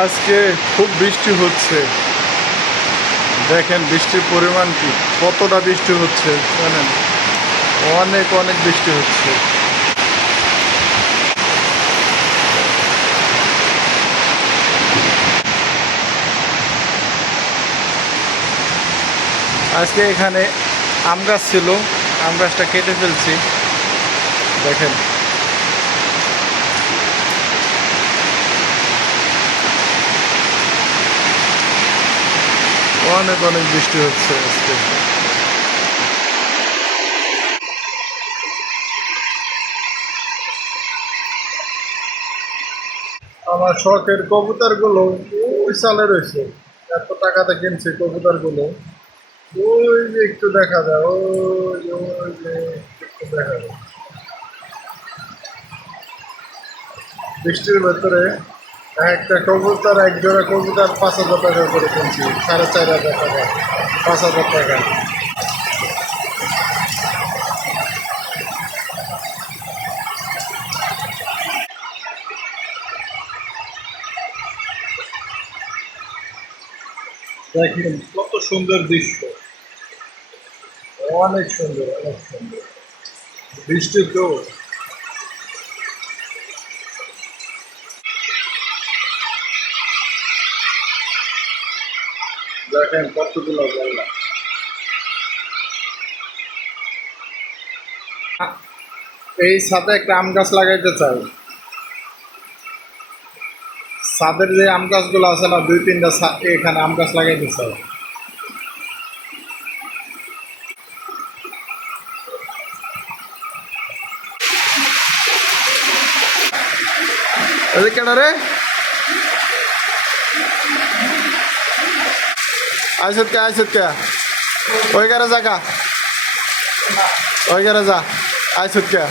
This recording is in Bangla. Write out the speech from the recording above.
আজকে খুব বৃষ্টি হচ্ছে। দেখেন বৃষ্টির পরিমাণ কি, কতটা বৃষ্টি হচ্ছে জানেন? অনেক অনেক বৃষ্টি হচ্ছে। আজকে এখানে আম গাছ ছিল, আম গাছটা কেটে ফেলছি। দেখেন অনেক অনেক বৃষ্টি হচ্ছে আজকে। আমার শখের কবুতরগুলো ওই সালে রয়েছে, এত টাকাতে কিনছে কবুতরগুলো। ওই যে একটু দেখা যায়, ওই যে একটু দেখা যায় বৃষ্টির ভেতরে। একটা কবুতর, এক জোড়া কবুতর 5,000 টাকা করে কিনছি, 4,500 টাকা, 5,000 টাকা। দেখেন কত সুন্দর দৃশ্য, অনেক সুন্দর, অনেক সুন্দর বৃষ্টি তো। দেখেন কতগুলো বললাম। এই সাথে একটা আম গাছ লাগাইতে চাই। ছাদের যে আম গাছগুলো আছে না, 2-3টা এখানে আম গাছ লাগাইতে চাই। কেডা রে আইসত কে ওই গারে জাগা, ওই গারে যা, আইসত কে।